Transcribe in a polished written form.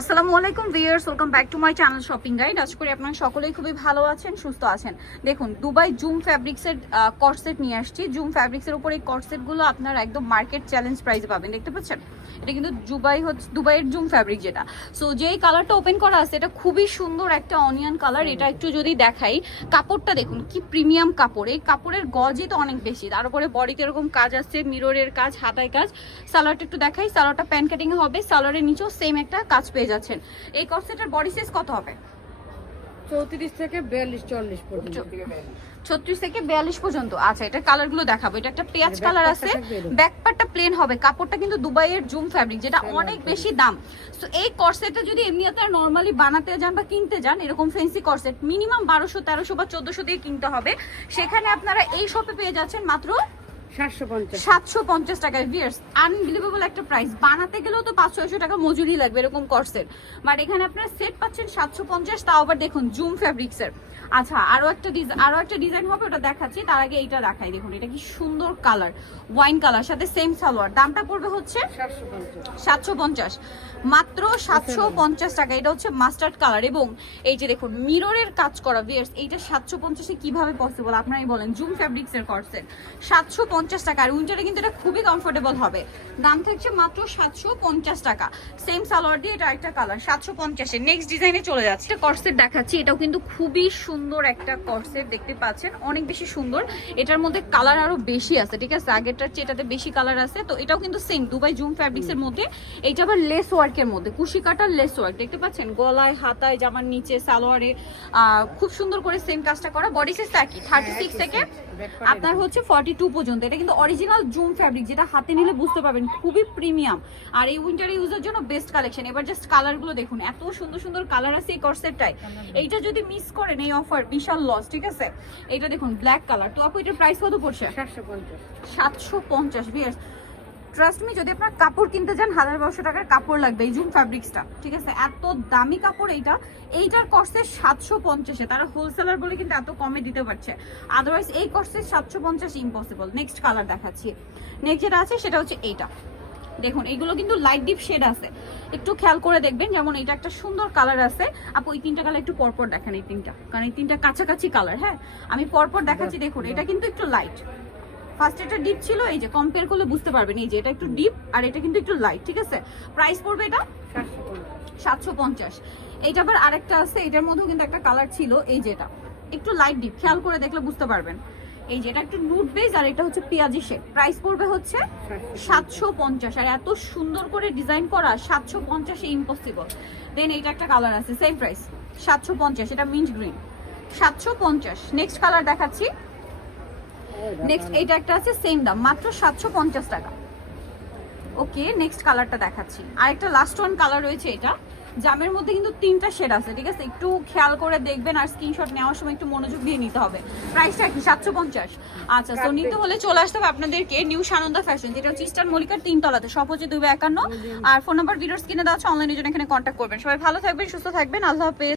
আসসালামু আলাইকুম viewers, welcome back to my channel shopping guide. আশা করি আপনারা সকলেই খুবই ভালো আছেন, সুস্থ আছেন। দেখুন, দুবাই জুম ফ্যাব্রিক্সের কর্সেট নিয়ে আসছি। জুম ফ্যাব্রিক্সের উপর এই কর্সেটগুলো আপনারা একদম মার্কেট চ্যালেঞ্জ প্রাইসে পাবেন। দেখতে পাচ্ছেন, এটা কিন্তু দুবাইয়ের জুম ফ্যাব্রিক যেটা। সো যেই কালারটা ওপেন করা আছে এটা খুবই সুন্দর একটা অনিয়ন কালার। এটা একটু যদি দেখাই, কাপড়টা দেখুন কি প্রিমিয়াম কাপড়। এই কাপড়ের গজই তো অনেক বেশি, তার উপরে বডিতে এরকম কাজ আছে, মিররের কাজ, হাতায় কাজ। সালোয়ারটা একটু দেখাই, সালোয়ারটা প্যান্ট কাটিং হবে, সালোয়ারের নিচেও সেম একটা কাজ পেয়ে যাচ্ছেন। এই কর্সেটের বডি সাইজ কত হবে? 34 থেকে 42 40 পর্যন্ত। 36 থেকে 42 পর্যন্ত। আচ্ছা, এটা কালারগুলো দেখাবো। এটা একটা পেঁয়াজ কালার আছে, ব্যাক পার্টটা প্লেন হবে। কাপড়টা কিন্তু দুবাইয়ের জুম ফ্যাব্রিক, যেটা অনেক বেশি দাম। সো এই কর্সেটটা যদি এমনি আপনারা নরমালি বানাতে যান বা কিনতে যান, এরকম ফ্যান্সি কর্সেট মিনিমাম 1200 1300 বা 1400 দিয়ে কিনতে হবে। সেখানে আপনারা এই শপে পেয়ে যাচ্ছেন মাত্র 750 টাকায়। ভিউয়ার্স, আনবিলিভেবল একটা প্রাইস। বানাতে গেলেও তো 500-600 টাকা মজুরি লাগবে এরকম কর্সেট, বাট এখানে আপনারা সেট পাচ্ছেন 750। তাও আবার দেখুন জুম ফ্যাব্রিক্সের। আচ্ছা, আরো একটা ডিজাইন হবে, ওটা দেখাচ্ছি। তার আগে এইটা দেখাই। দেখুন, এটা কি সুন্দর কালার, ওয়াইন কালার, সাথে সেম সালোয়ার। দামটা পড়বে হচ্ছে 750, মাত্র 750 টাকা। এটা হচ্ছে মাস্টার্ড কালার এবং এই যে দেখুন মিররের কাজ করা। ভিউয়ার্স, এইটা 750-এ কিভাবে পসিবল আপনারাই বলেন? জুম ফ্যাব্রিক্সের কর্সেট 750 টাকা। আর উইন্টারে কিন্তু এটা খুবই কমফোর্টেবল হবে। দাম থাকছে মাত্র 750 টাকা। সেম সালোয়ার দিয়ে এটা একটা কালার 750-এ। নেক্সট ডিজাইনে চলে যাচ্ছে। এটা কর্সেট দেখাচ্ছি। এটাও কিন্তু খুবই সুন্দর একটা কর্সেট, দেখতে পাচ্ছেন অনেক বেশি সুন্দর। এটার মধ্যে কালার আরো বেশি আছে, ঠিক আছে? আগেরটার চেয়ে এটাতে বেশি কালার আছে। তো এটাও কিন্তু সেম দুবাই জুম ফ্যাব্রিক্সের মধ্যে। এইটা আবার লেস ওয়ার্কের মধ্যে, কুশি কাটার লেস ওয়ার্ক, দেখতে পাচ্ছেন গলায়, হাতায়, জামার নিচে, সালোয়ারে খুব সুন্দর করে সেম কাজটা করা। বডি সাইজটা কি 36 থেকে আপনার হচ্ছে 42 পর্যন্ত। এটা কিন্তু অরিজিনাল জুম ফ্যাব্রিক, যেটা হাতে নিলে বুঝতে পারবেন খুবই প্রিমিয়াম। আর এই উইন্টার ইউজের জন্য বেস্ট কালেকশন। এবার জাস্ট কালারগুলো দেখুন, এত সুন্দর সুন্দর কালার আছে এই কর্সেটটায়। এইটা যদি মিস করেন এই অফার বিশাল লস, ঠিক আছে? এটা দেখুন ব্ল্যাক কালার। তো আপু এটার প্রাইস কত পড়ছে? 750। বিয়ার্স, ট্রাস্ট মি, যদি আপনার কাপড় কিনতে যান 1000-1200 টাকার কাপড় লাগবে এই জুম ফ্যাব্রিক্সটা, ঠিক আছে? এত দামি কাপড় এইটার কর্সের 750-এ। তারা হোলসেলার বলে কিন্তু এত কমে দিতে পারছে, আদারওয়াইজ এই কর্সের 750 ইম্পসিবল। নেক্সট কালার দেখাচ্ছি। নেক্সট যেটা আছে সেটা হচ্ছে এইটা। দেখুন, এইগুলো কিন্তু লাইট ডিপ শেড আছে, একটু খেয়াল করে দেখবেন। যেমন এটা একটা সুন্দর কালার আছে। আপু এই তিনটা কালার একটু পরপর দেখেন, এই তিনটা, কারণ এই তিনটা কাছাকাছি কালার। হ্যাঁ, আমি পরপর দেখাচ্ছি। দেখুন, এটা কিন্তু একটু লাইট। ফার্স্ট এটা ডিপ ছিল, এই যে কম্পেয়ার করলে বুঝতে পারবেন। এই যে এটা একটু ডিপ আর এটা কিন্তু একটু লাইট, ঠিক আছে? প্রাইস পড়বে এটা 750। এইটা আবার আরেকটা আছে, এটার মধ্যেও কিন্তু একটা কালার ছিল, এই যে এটা একটু লাইট ডিপ, খেয়াল করে দেখলে বুঝতে পারবেন। এই যে এটা একটু নুড বেজ আর এটা হচ্ছে পেঁয়াজি শেড। প্রাইস পড়বে হচ্ছে 750। আর এত সুন্দর করে ডিজাইন করা 750-এ ইম্পসিবল। দেন এইটা একটা কালার আছে, সেম প্রাইস 750। এটা মিন্ট গ্রিন, 750। নেক্সট কালার দেখাচ্ছি। নেক্সট এইটা একটা আছে, সেম দাম, মাত্র 750 টাকা। ওকে, নেক্সট কালারটা দেখাচ্ছি। আর একটা লাস্ট ওয়ান কালার রয়েছে। এটা জামের মধ্যে কিন্তু তিনটা শেড আছে, ঠিক আছে? একটু খেয়াল করে দেখবেন আর স্ক্রিনশট নেওয়ার সময় একটু মনোযোগ দিয়ে নিতে হবে। প্রাইসটা কি 750? আচ্ছা, তো নিতে হলে চলে আসতে হবে আপনাদেরকে নিউ সানন্দা ফ্যাশন, যেটা হচ্ছে ইস্টার্ন মল্লিকার 3 তলাতে, সব হচ্ছে 251। আর ফোন নাম্বার ভিডিওর স্ক্রিনে দেওয়া আছে, অনলাইনের জন্য এখানে কন্ট্যাক্ট করবেন। সবাই ভালো থাকবেন, সুস্থ থাকবেন, আল্লাহ হাফেজ।